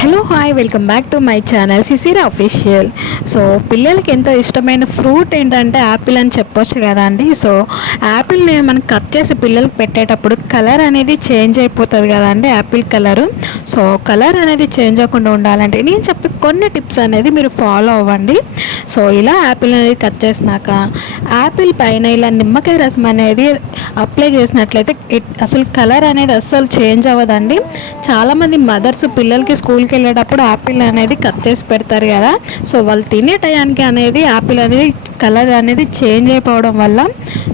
Hello hi welcome back to my channel Sisira official so పిల్లలకి ఎంతో ఇష్టమైన fruit ఏంటంటే యాపిల్ అని చెప్పొచ్చు కదా అండి. సో యాపిల్ని మనం కట్ చేసి పిల్లలకి పెట్టేటప్పుడు కలర్ అనేది చేంజ్ అయిపోతుంది కదా అండి యాపిల్ కలరు సో కలర్ అనేది చేంజ్ అవ్వకుండా ఉండాలంటే నేను చెప్పే కొన్ని టిప్స్ అనేది మీరు ఫాలో అవ్వండి. సో ఇలా యాపిల్ అనేది కట్ చేసినాక యాపిల్ పైన ఇలా నిమ్మకాయ రసం అనేది అప్లై చేసినట్లయితే అసలు కలర్ అనేది అస్సలు చేంజ్ అవ్వదండి. చాలామంది మదర్స్ పిల్లలకి స్కూల్కి వెళ్ళేటప్పుడు యాపిల్ అనేది కట్ చేసి పెడతారు కదా. సో వాళ్ళు తినే టయానికి అనేది యాపిల్ అనేది కలర్ అనేది చేంజ్ అయిపోవడం వల్ల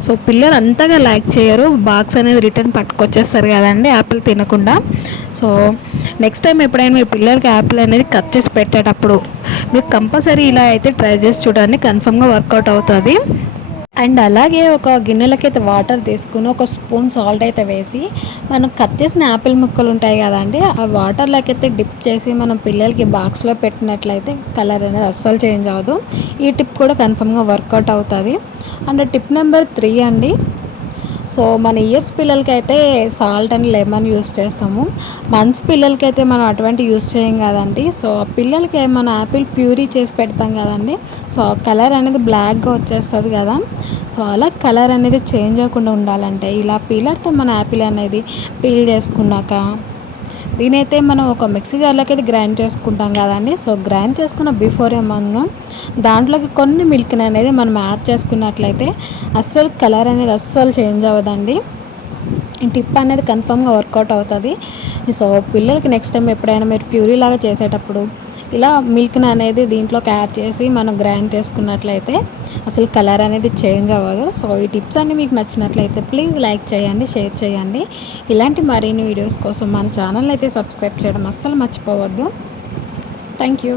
సో పిల్లలు అంతగా లైక్ చేయరు. బాక్స్ అనేది రిటర్న్ పట్టుకొచ్చేస్తారు కదండి యాపిల్ తినకుండా. సో నెక్స్ట్ టైం ఎప్పుడైనా మీ పిల్లలకి యాపిల్ అనేది కట్ చేసి పెట్టేటప్పుడు మీరు కంపల్సరీ ఇలా అయితే ట్రై చేసి చూడండి. కన్ఫర్మ్గా వర్కౌట్ అవుతుంది. అండ్ అలాగే ఒక గిన్నెలకి అయితే వాటర్ తీసుకుని ఒక స్పూన్ సాల్ట్ అయితే వేసి మనం కట్ చేసిన యాపిల్ ముక్కలు ఉంటాయి కదండి ఆ వాటర్లోకి అయితే డిప్ చేసి మనం పిల్లలకి బాక్స్లో పెట్టినట్లయితే కలర్ అనేది అస్సలు చేంజ్ అవ్వదు. ఈ టిప్ కూడా కన్ఫర్మ్గా వర్కౌట్ అవుతుంది. అండ్ టిప్ నెంబర్ త్రీ అండి సో మన ఇయర్స్ పిల్లలకి అయితే సాల్ట్ అండ్ లెమన్ యూస్ చేస్తాము. మంత్స్ పిల్లలకి అయితే మనం అటువంటి యూస్ చేయం కదండి. సో పిల్లలకి మన యాపిల్ ప్యూరీ చేసి పెడతాం కదండి. సో కలర్ అనేది బ్లాక్గా వచ్చేస్తుంది కదా. సో అలా కలర్ అనేది చేంజ్ అవ్వకుండా ఉండాలంటే ఇలా పీలర్తో మన యాపిల్ అనేది పీల్ చేసుకున్నాక దీనైతే మనం ఒక మిక్సీ జార్లోకి అయితే గ్రైండ్ చేసుకుంటాం కదండి. సో గ్రైండ్ చేసుకున్న బిఫోరే మనం దాంట్లోకి కొన్ని మిల్క్ని అనేది మనం యాడ్ చేసుకున్నట్లయితే అస్సలు కలర్ అనేది అస్సలు చేంజ్ అవ్వదండి. టిప్ అనేది కన్ఫామ్గా వర్కౌట్ అవుతుంది. సో పిల్లలకి నెక్స్ట్ టైం ఎప్పుడైనా మీరు ప్యూరీ లాగా చేసేటప్పుడు ఇలా మిల్క్ని అనేది దీంట్లోకి యాడ్ చేసి మనం గ్రైండ్ చేసుకున్నట్లయితే అసలు కలర్ అనేది చేంజ్ అవ్వదు. సో ఈ టిప్స్ అన్ని మీకు నచ్చినట్లయితే ప్లీజ్ లైక్ చేయండి షేర్ చేయండి. ఇలాంటి మరిన్ని వీడియోస్ కోసం మన ఛానల్ అయితే సబ్స్క్రైబ్ చేయడం అస్సలు మర్చిపోవద్దు. Thank you